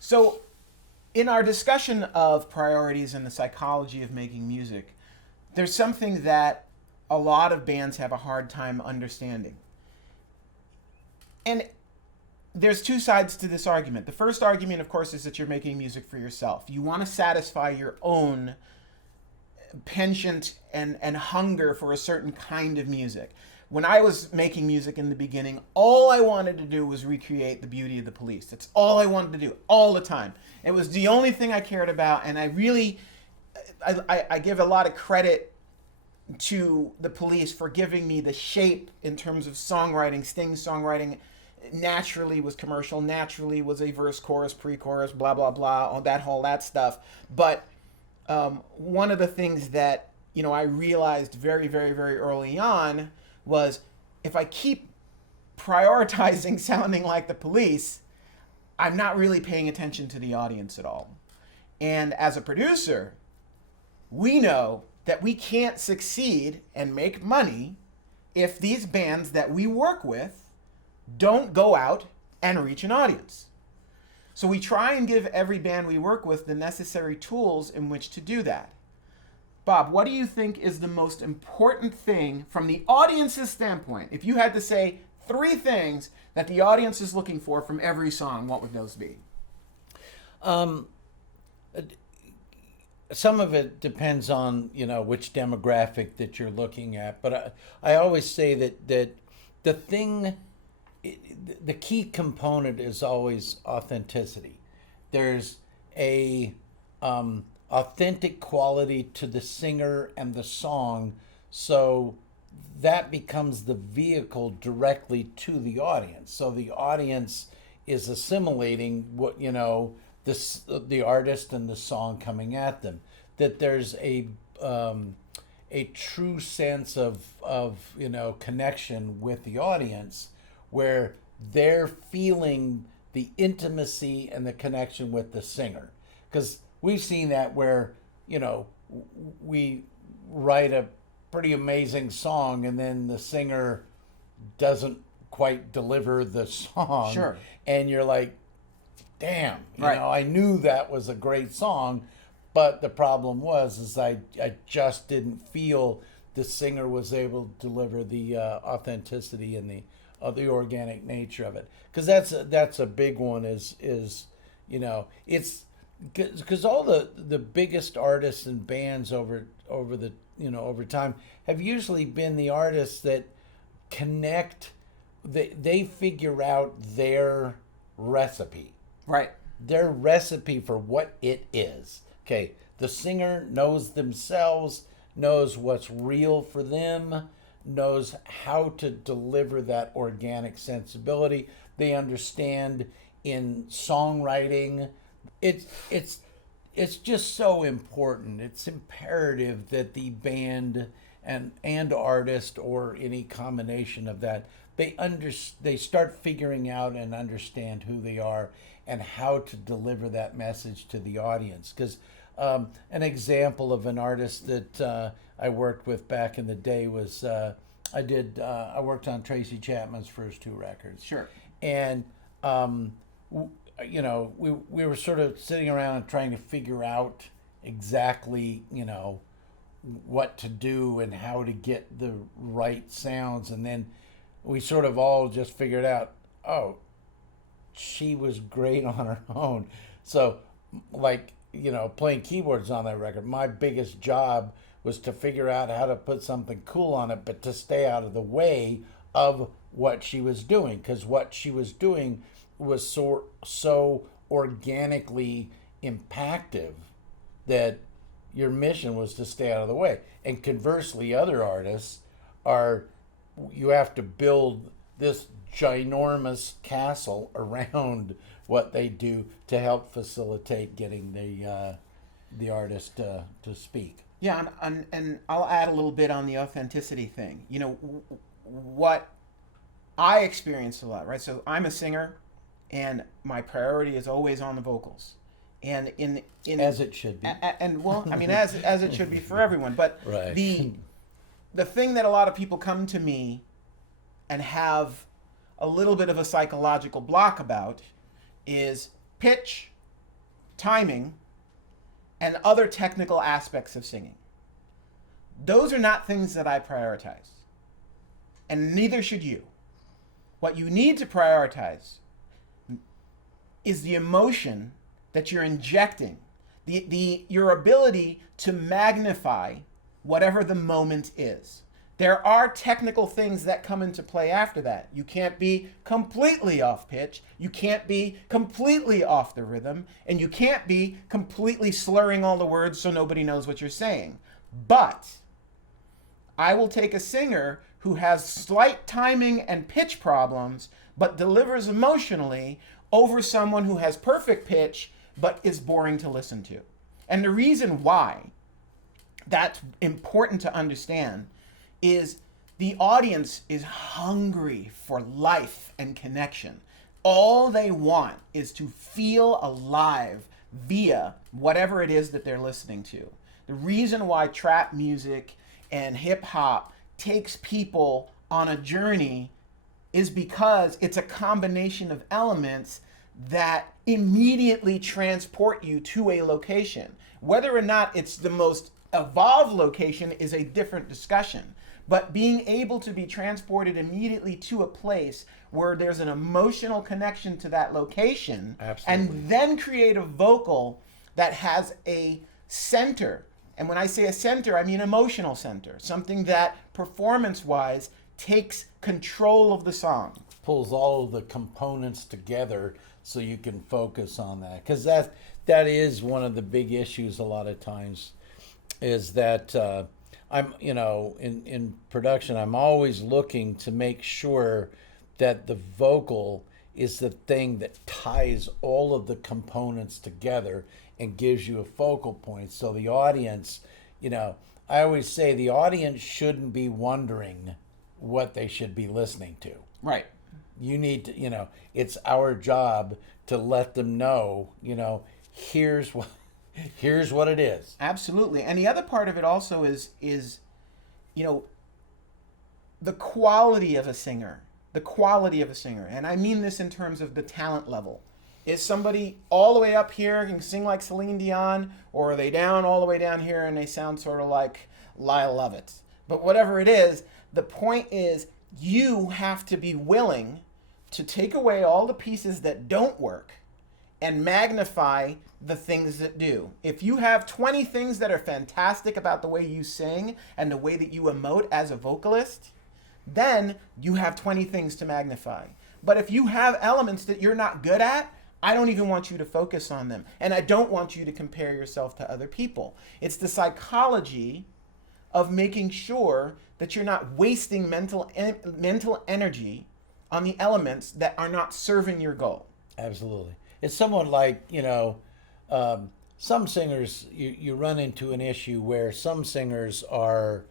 So, in our discussion of priorities and the psychology of making music, there's something that a lot of bands have a hard time understanding. And there's two sides to this argument. The first argument, of course, is that you're making music for yourself. You want to satisfy your own penchant and hunger for a certain kind of music. When I was making music in the beginning, all I wanted to do was recreate the beauty of the Police. That's all I wanted to do, all the time. It was the only thing I cared about, and I give a lot of credit to the Police for giving me the shape in terms of songwriting. Sting's songwriting naturally was commercial, naturally was a verse, chorus, pre-chorus, blah, blah, blah, all that stuff. But one of the things that, I realized very, very, very early on was if I keep prioritizing sounding like the Police, I'm not really paying attention to the audience at all. And as a producer, we know that we can't succeed and make money if these bands that we work with don't go out and reach an audience. So we try and give every band we work with the necessary tools in which to do that. Bob, what do you think is the most important thing from the audience's standpoint? If you had to say 3 things that the audience is looking for from every song, what would those be? Some of it depends on, which demographic that you're looking at. But I always say that the key component is always authenticity. There's a authentic quality to the singer and the song, so that becomes the vehicle directly to the audience. So the audience is assimilating what the artist and the song coming at them. That there's a true sense of connection with the audience, where they're feeling the intimacy and the connection with the singer. Because we've seen that where, we write a pretty amazing song and then the singer doesn't quite deliver the song. Sure. And you're like, damn, right. I knew that was a great song, but the problem is I just didn't feel the singer was able to deliver the authenticity and the organic nature of it. Because that's a big one is it's because all the biggest artists and bands over time have usually been the artists that connect. They figure out their recipe. Right. Their recipe for what it is. Okay, the singer knows themselves, knows what's real for them, knows how to deliver that organic sensibility. They understand in songwriting. It's just so important. It's imperative that the band and artist, or any combination of that, they start figuring out and understand who they are and how to deliver that message to the audience. Because an example of an artist that I worked with back in the day was I worked on Tracy Chapman's first 2 records. Sure. And we were sort of sitting around and trying to figure out exactly what to do and how to get the right sounds, and then we sort of all just figured out, oh, she was great on her own. So, playing keyboards on that record, my biggest job was to figure out how to put something cool on it, but to stay out of the way of what she was doing, because what she was doing was so organically impactful that your mission was to stay out of the way. And conversely, other artists you have to build this ginormous castle around what they do to help facilitate getting the artist to speak. Yeah, and I'll add a little bit on the authenticity thing. What I experience a lot, right? So I'm a singer, and my priority is always on the vocals. And in as it should be. And well, I mean, as it should be for everyone. But right. the thing that a lot of people come to me and have a little bit of a psychological block about is pitch timing, and other technical aspects of singing. Those are not things that I prioritize. And neither should you. What you need to prioritize is the emotion that you're injecting, your ability to magnify whatever the moment is. There are technical things that come into play after that. You can't be completely off pitch, you can't be completely off the rhythm, and you can't be completely slurring all the words so nobody knows what you're saying. But I will take a singer who has slight timing and pitch problems, but delivers emotionally, over someone who has perfect pitch, but is boring to listen to. And the reason why that's important to understand is the audience is hungry for life and connection. All they want is to feel alive via whatever it is that they're listening to. The reason why trap music and hip hop takes people on a journey is because it's a combination of elements that immediately transport you to a location. Whether or not it's the most evolved location is a different discussion. But being able to be transported immediately to a place where there's an emotional connection to that location, Absolutely. and then create a vocal that has a center. And when I say a center, I mean emotional center, something that performance-wise takes control of the song. Pulls all of the components together so you can focus on that. Because that is one of the big issues a lot of times, is that I'm, in production, I'm always looking to make sure that the vocal is the thing that ties all of the components together and gives you a focal point. So the audience, I always say the audience shouldn't be wondering what they should be listening to. Right. You need to, it's our job to let them know, here's what it is. Absolutely. And the other part of it also is the quality of a singer. The quality of a singer. And I mean this in terms of the talent level. Is somebody all the way up here can sing like Celine Dion, or are they down all the way down here and they sound sort of like Lyle Lovett? But whatever it is, the point is you have to be willing to take away all the pieces that don't work and magnify the things that do. If you have 20 things that are fantastic about the way you sing and the way that you emote as a vocalist, then you have 20 things to magnify. But if you have elements that you're not good at, I don't even want you to focus on them. And I don't want you to compare yourself to other people. It's the psychology of making sure that you're not wasting mental energy on the elements that are not serving your goal. Absolutely. It's somewhat like, some singers, you run into an issue where some singers are,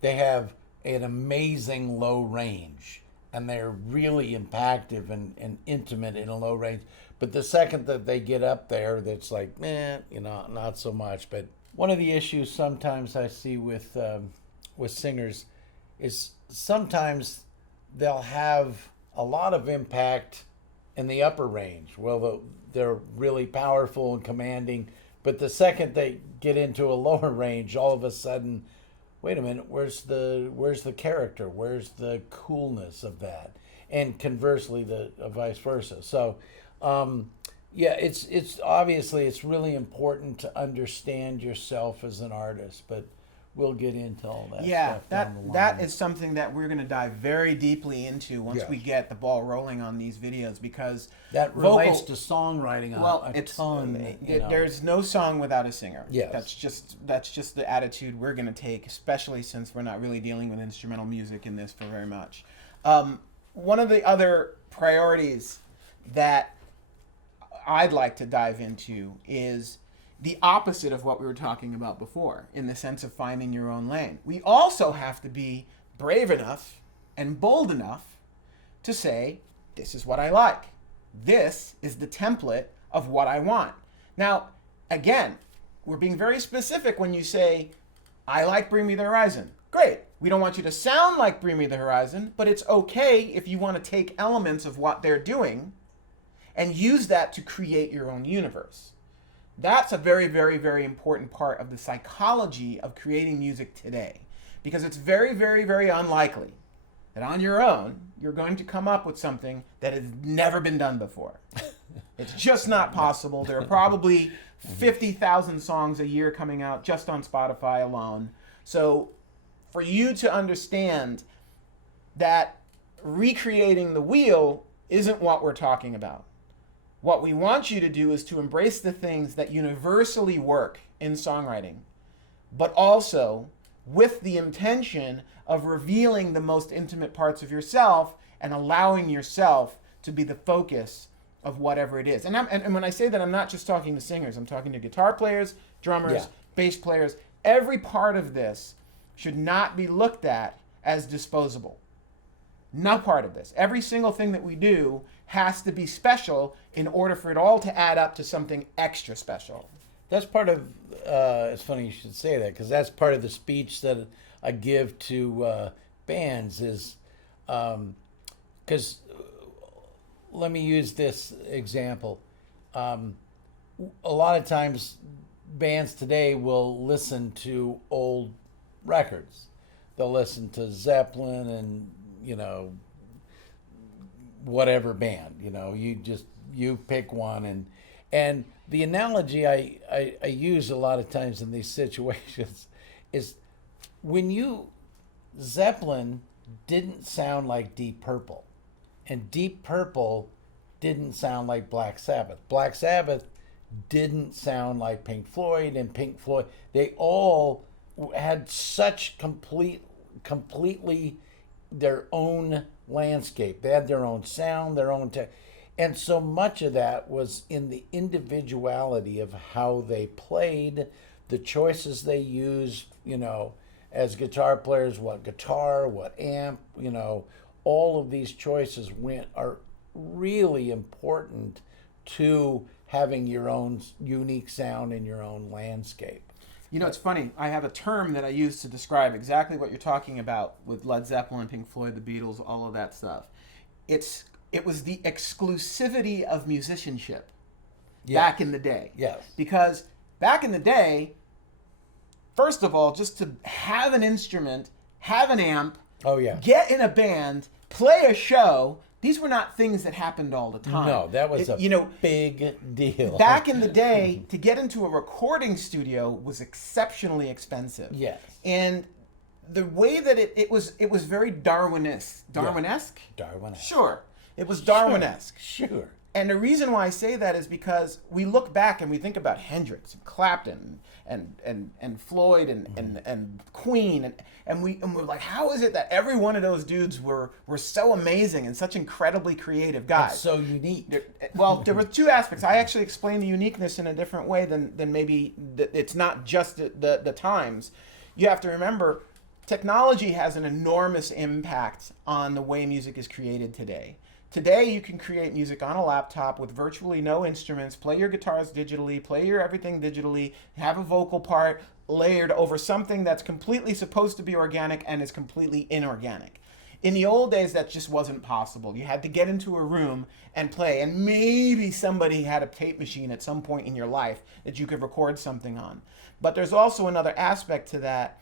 they have an amazing low range and they're really impactful and intimate in a low range. But the second that they get up there, that's like, not so much. But one of the issues sometimes I see with singers is sometimes they'll have a lot of impact in the upper range. Well, they're really powerful and commanding, but the second they get into a lower range, all of a sudden, wait a minute, where's the character? Where's the coolness of that? And conversely, the vice versa. So, it's obviously it's really important to understand yourself as an artist, but we'll get into all that. Yeah, stuff down the line. that is something that we're going to dive very deeply into once Yes. we get the ball rolling on these videos, because that relates to songwriting a ton. There's no song without a singer. Yes. That's just the attitude we're going to take, especially since we're not really dealing with instrumental music in this for very much. One of the other priorities that I'd like to dive into is the opposite of what we were talking about before, in the sense of finding your own lane. We also have to be brave enough and bold enough to say, this is what I like. This is the template of what I want. Now, again, we're being very specific when you say, I like Bring Me the Horizon. Great. We don't want you to sound like Bring Me the Horizon, but it's okay if you want to take elements of what they're doing and use that to create your own universe. That's a very, very, very important part of the psychology of creating music today, because it's very, very, very unlikely that on your own you're going to come up with something that has never been done before. It's just not possible. There are probably 50,000 songs a year coming out just on Spotify alone. So for you to understand that recreating the wheel isn't what we're talking about. What we want you to do is to embrace the things that universally work in songwriting, but also with the intention of revealing the most intimate parts of yourself and allowing yourself to be the focus of whatever it is. And when I say that, I'm not just talking to singers. I'm talking to guitar players, drummers, bass players. Every part of this should not be looked at as disposable. No part of this. Every single thing that we do has to be special in order for it all to add up to something extra special. That's part of, it's funny you should say that, because that's part of the speech that I give to bands is, because let me use this example. A lot of times bands today will listen to old records. They'll listen to Zeppelin and, whatever band, you pick one. And the analogy I use a lot of times in these situations is Zeppelin didn't sound like Deep Purple, and Deep Purple didn't sound like Black Sabbath. Black Sabbath didn't sound like Pink Floyd, and Pink Floyd, they all had such completely their own landscape. They had their own sound, their own and so much of that was in the individuality of how they played, the choices they used, as guitar players, what guitar, what amp, all of these choices are really important to having your own unique sound in your own landscape. It's funny. I have a term that I use to describe exactly what you're talking about with Led Zeppelin, Pink Floyd, the Beatles, all of that stuff. It was the exclusivity of musicianship back in the day. Yes. Because back in the day, first of all, just to have an instrument, have an amp, get in a band, play a show, these were not things that happened all the time. No, that was a big deal. Back in the day, to get into a recording studio was exceptionally expensive. Yes. And the way that it was very Darwinesque. Darwinesque? Darwinesque. Sure. It was Darwinesque. Sure. And the reason why I say that is because we look back and we think about Hendrix and Clapton and Floyd and Queen and we're like, how is it that every one of those dudes were so amazing and such incredibly creative guys? It's so unique. Well, there were two aspects. I actually explained the uniqueness in a different way than maybe it's not just the times. You have to remember, technology has an enormous impact on the way music is created today. Today, you can create music on a laptop with virtually no instruments, play your guitars digitally, play your everything digitally, have a vocal part layered over something that's completely supposed to be organic and is completely inorganic. In the old days, that just wasn't possible. You had to get into a room and play, and maybe somebody had a tape machine at some point in your life that you could record something on. But there's also another aspect to that.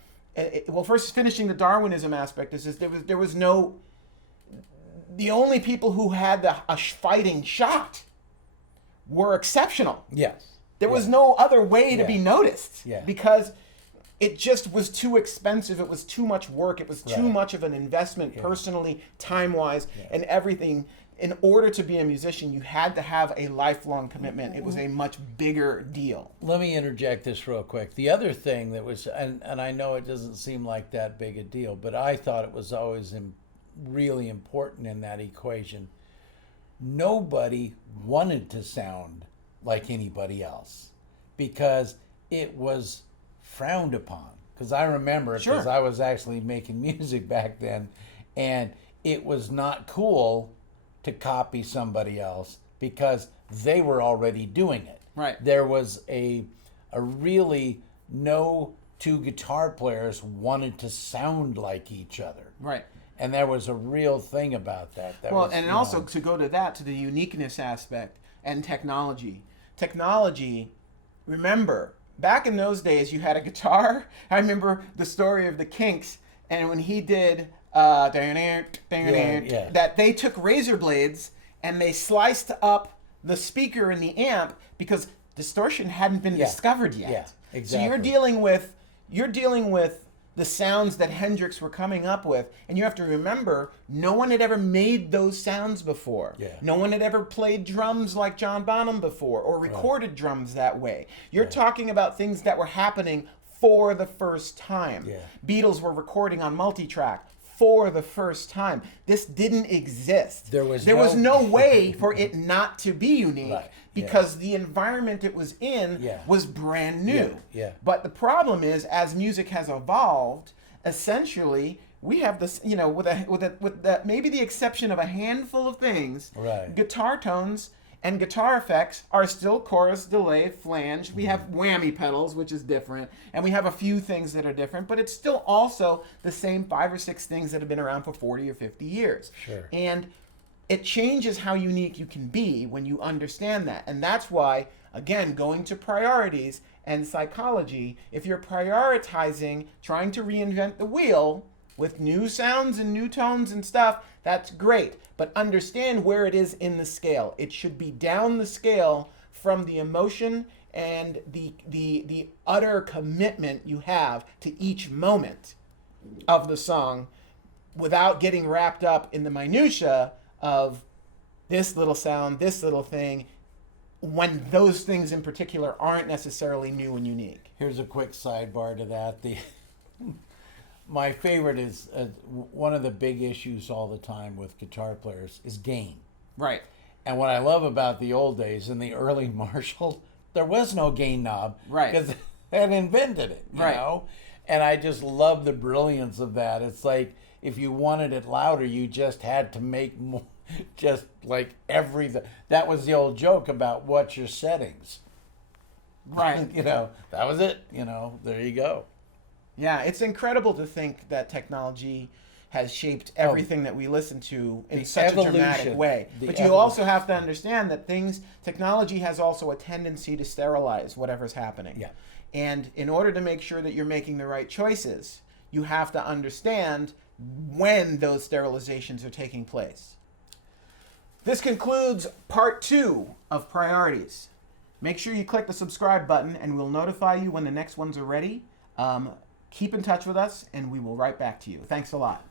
Well, first, finishing the Darwinism aspect is there was no... The only people who had a fighting shot were exceptional. Yes. There was no other way to be noticed Yeah. because it just was too expensive. It was too much work. It was too much of an investment personally, time-wise, and everything. In order to be a musician, you had to have a lifelong commitment. It was a much bigger deal. Let me interject this real quick. The other thing that was, and I know it doesn't seem like that big a deal, but I thought it was always really important in that equation. Nobody wanted to sound like anybody else because it was frowned upon. Because I remember, because I was actually making music back then, and it was not cool to copy somebody else because they were already doing it. Right. There was a really no two guitar players wanted to sound like each other. Right. And there was a real thing about that. Well, was, and you also know, to go to that, to the uniqueness aspect and technology. Technology, remember, back in those days, you had a guitar. I remember the story of the Kinks, and when he did yeah. that they took razor blades and they sliced up the speaker in the amp because distortion hadn't been discovered yet. Yeah, So exactly. you're dealing with the sounds that Hendrix were coming up with, and you have to remember, no one had ever made those sounds before. Yeah. No one had ever played drums like John Bonham before or recorded drums that way. You're talking about things that were happening for the first time. Yeah. Beatles were recording on multi-track for the first time. This didn't exist. There was no way for it not to be unique. Right. Because the environment it was in was brand new. Yeah. But the problem is, as music has evolved, essentially we have this, you know, with maybe the exception of a handful of things, Right. guitar tones and guitar effects are still chorus, delay, flange. We have whammy pedals, which is different, and we have a few things that are different, but it's still also the same 5 or 6 things that have been around for 40 or 50 years. Sure. And it changes how unique you can be when you understand that. And that's why, again, going to priorities and psychology, if you're prioritizing trying to reinvent the wheel with new sounds and new tones and stuff, that's great. But understand where it is in the scale. It should be down the scale from the emotion and the utter commitment you have to each moment of the song without getting wrapped up in the minutia of this little sound, this little thing, when those things in particular aren't necessarily new and unique. Here's a quick sidebar to that. My favorite is one of the big issues all the time with guitar players is gain. Right. And what I love about the old days in the early Marshall, there was no gain knob. Right. Because they had invented it, you Right. know? And I just love the brilliance of that. It's like if you wanted it louder, you just had to make more, just like everything. That was the old joke about what's your settings. Right. You know, that was it. You know, there you go. Yeah, it's incredible to think that technology has shaped everything that we listen to in such a dramatic evolution. way. The But you also have to understand that technology has also a tendency to sterilize whatever's happening. Yeah. And in order to make sure that you're making the right choices, you have to understand when those sterilizations are taking place. This concludes part 2 of priorities. Make sure you click the subscribe button and we'll notify you when the next ones are ready. Keep in touch with us and we will write back to you. Thanks a lot.